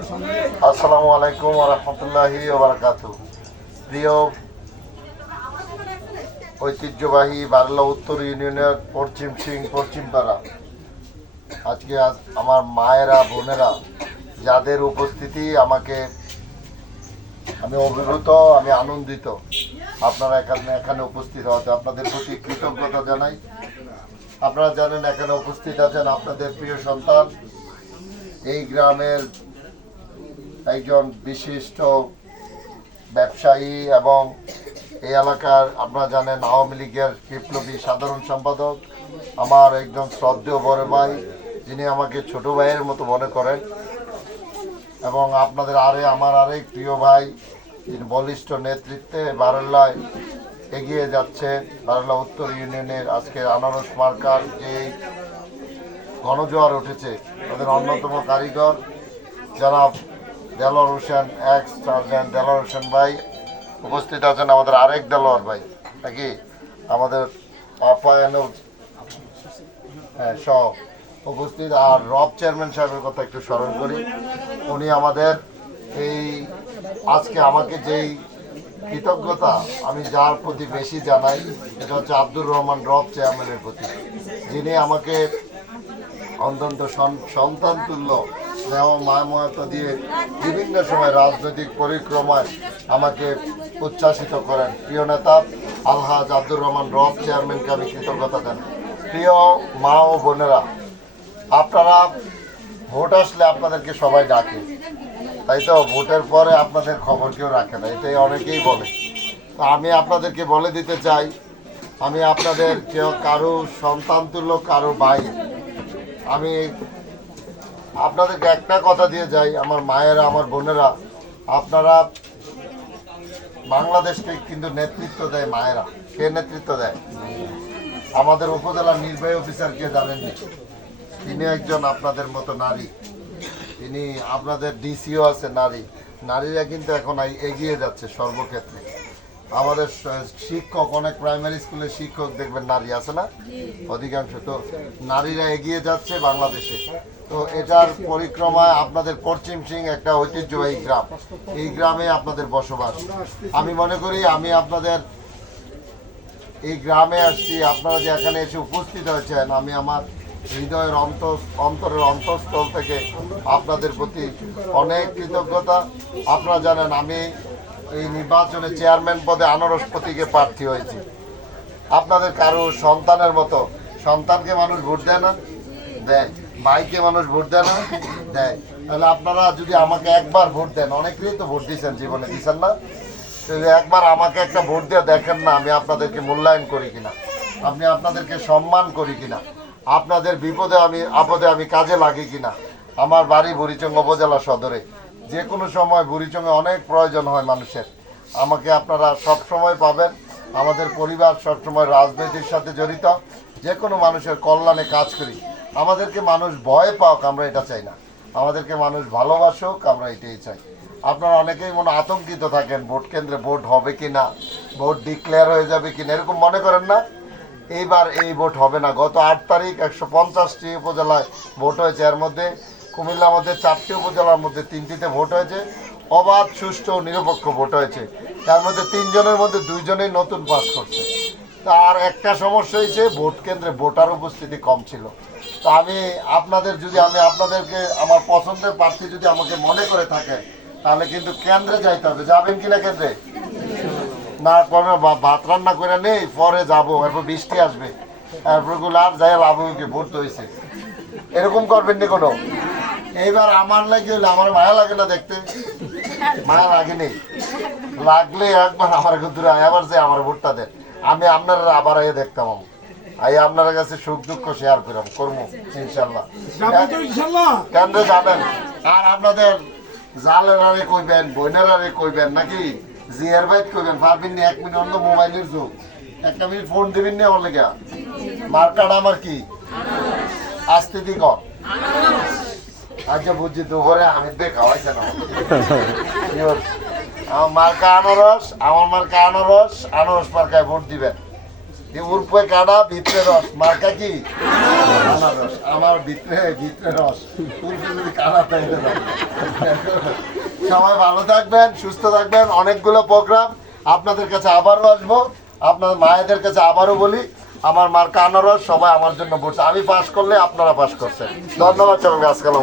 আসসালামু আলাইকুম ওয়া রাহমাতুল্লাহি ওয়া বারাকাতুহু। প্রিয় ঐতিহ্যবাহী বারলা উত্তর ইউনিয়নের পশ্চিমপাড়া, আজকে আমার মায়েরা বোনেরা যাদের উপস্থিতি আমি অভিভূত, আমি আনন্দিত আপনারা এখানে উপস্থিত হতে। আপনাদের প্রতি কৃতজ্ঞতা জানাই। আপনারা জানেন এখানে উপস্থিত আছেন আপনাদের প্রিয় সন্তান, এই গ্রামের একজন বিশিষ্ট ব্যবসায়ী এবং এই এলাকার আপনারা জানেন আওয়ামী লীগের বিপ্লবী সাধারণ সম্পাদক, আমার একজন শ্রদ্ধেয় বড় ভাই, যিনি আমাকে ছোট ভাইয়ের মতো মনে করেন, এবং আপনাদের আমার আরেক প্রিয় ভাই, যিনি বলিষ্ঠ নেতৃত্বে বারাল্লায় এগিয়ে যাচ্ছে। বারাল্লা উত্তর ইউনিয়নের আজকের আনারস মার্কার যে গণজোয়ার উঠেছে, তাদের অন্যতম কারিগর জনাব দেলোয়ার হোসেন, এক্স সার্জেন্ট দেলোয়ার হোসেন ভাই উপস্থিত আছেন। আমাদের আরেক দেলোয়ার ভাই নাকি আমাদের সহ উপস্থিত। আর রব চেয়ারম্যান সাহেবের কথা একটু স্মরণ করি। উনি আমাদের আজকে আমাকে যেই কৃতজ্ঞতা আমি যার প্রতি বেশি জানাই, এটা হচ্ছে আব্দুর রহমান রব চেয়ারম্যানের প্রতি, যিনি আমাকে অন্তত সন্তান তুল্য স্নেহ মায়াময়তা দিয়ে বিভিন্ন সময় রাজনৈতিক পরিক্রমায় আমাকে উচ্ছ্বাসিত করেন। প্রিয় নেতা আলহাজ আব্দুর রহমান রব চেয়ারম্যানকে আমি কৃতজ্ঞতা জানাই। প্রিয় মা ও বোনেরা, আপনারা ভোট আসলে আপনাদেরকে সবাই ডাকে, তাই তো? ভোটের পরে আপনাদের খবর কেউ রাখে না, এটাই অনেকেই বলে। তো আমি আপনাদেরকে বলে দিতে চাই, আমি আপনাদের কারো সন্তান তুল্য, কারো ভাই। আমি আপনাদেরকে একটা কথা দিয়ে যাই, আমার মায়েরা, আমার বোনেরা, আপনারা বাংলাদেশকে কিন্তু নেতৃত্ব দেয় মায়েরা। কে নেতৃত্ব দেয়? আমাদের উপজেলার নির্বাহী অফিসার কে জানেননি? তিনি একজন আপনাদের মতো নারী। তিনি আপনাদের ডিসিও আছে নারী। নারীরা কিন্তু এখন এগিয়ে যাচ্ছে সর্বক্ষেত্রে। আমাদের শিক্ষক, অনেক প্রাইমারি স্কুলের শিক্ষক দেখবেন নারী আছে না, অধিকাংশ। তো নারীরা এগিয়ে যাচ্ছে বাংলাদেশে। তো এটার পরিক্রমায় আপনাদের পশ্চিম সিং একটা ঐতিহ্যবাহী গ্রাম, এই গ্রামে আপনাদের বসবাস। আমি মনে করি আমি আপনাদের এই গ্রামে আসছি, আপনারা যে এখানে এসে উপস্থিত হয়েছেন, আমি আমার হৃদয়ের অন্তরের অন্তঃস্থল থেকে আপনাদের প্রতি অনেক কৃতজ্ঞতা। আপনারা জানেন আমি এই নির্বাচনে চেয়ারম্যান পদে আনারস প্রতীকে প্রার্থী হয়েছি। আপনাদের কারো সন্তানের মতো, সন্তানকে মানুষ ভোট দেয় না? দেয়। ভাইকে মানুষ ভোট দেয় না? দেয়। তাহলে আপনারা যদি আমাকে একবার ভোট দেন, অনেকেই তো ভোট দিয়েছেন জীবনে, দিচ্ছেন না? একবার আমাকে একটা ভোট দিয়ে দেখেন না আমি আপনাদেরকে মূল্যায়ন করি কিনা, আমি আপনাদেরকে সম্মান করি কিনা, আপনাদের বিপদে আপদে আমি কাজে লাগি কিনা। আমার বাড়ি বুড়িচং উপজেলা সদরে। যে কোনো সময় বুড়িচংয়ে অনেক প্রয়োজন হয় মানুষের, আমাকে আপনারা সব সময় পাবেন। আমাদের পরিবার সবসময় রাজনীতির সাথে জড়িত, যে কোনো মানুষের কল্যাণে কাজ করি। আমাদেরকে মানুষ ভয় পাক আমরা এটা চাই না, আমাদেরকে মানুষ ভালোবাসুক আমরা এটাই চাই। আপনারা অনেকেই মনে আতঙ্কিত থাকেন ভোট কেন্দ্রে ভোট হবে কি না, ভোট ডিক্লেয়ার হয়ে যাবে কিনা, এরকম মনে করেন না। এইবার এই ভোট হবে না। গত 8 তারিখ 150টি উপজেলায় ভোট হয়েছে, এর মধ্যে কুমিল্লার মধ্যে 4টি উপজেলার মধ্যে 3টিতে ভোট হয়েছে। অবাধ, সুষ্ঠু ও নিরপেক্ষ ভোট হয়েছে। তার মধ্যে 3 জনের মধ্যে 2 জনেই নতুন পাস করছে। তার একটা সমস্যা হয়েছে, ভোট কেন্দ্রে ভোটার উপস্থিতি কম ছিল। তো আমি আপনাদেরকে আমার পছন্দের প্রার্থী যদি আমাকে মনে করে থাকে, তাহলে কিন্তু কেন্দ্রে যাইতে হবে। যাবেন কিনা কেন্দ্রে? না কোনো ভাত রান্না করে নেই, পরে যাবো, এরপর বৃষ্টি আসবে, এরপর আর যাই লাভ কি ভোট হয়েছে, এরকম করবেন নি কোনো? এইবার আমার লাগে হলে আমার মায়া লাগে না দেখতে? মায়া লাগেনি? লাগলে একবার আমার দূরে আবার যে আমার ভোটটা দেন, আমি আপনারা আবার আগে দেখতাম, আপনার কাছে সুখ দুঃখ শেয়ার করবো ইনশাল্লাহ। কেন্দ্রে যাবেন। আর আপনাদের জালেরারে কইবেন, বইনেরারে কইবেন, নাকি জিয়ার বাইত কইবেন, পারবেন না? 1 মিনিট অন্য মোবাইলের যুগ, 1 মিনিট ফোন দিবেন না আমার লেগে। মার্কাটা আমার কি? আসতে দি কর। আচ্ছা বুঝছি, দুপুরে আমি খাওয়াইছে না। আমার মার্কা আনারস, আমার মার্কা আনারস, আনারস মার্কায় ভোট দিবেন। উপরে কাটা ভিতরে রস, মার্কা কি আনারস, আমার ভিতরে রস, উল্পে যদি কাটা তাইলে সবাই ভালো থাকবেন, সুস্থ থাকবেন। অনেকগুলো প্রোগ্রাম আপনাদের কাছে আবারও আসবো, আপনার মায়েদের কাছে আবারও বলি আমার মার্কা আনারস, সবাই আমার জন্য বলছে, আমি পাস করলে আপনারা পাস করছেন। ধন্যবাদ সবাইকে, আজকাল।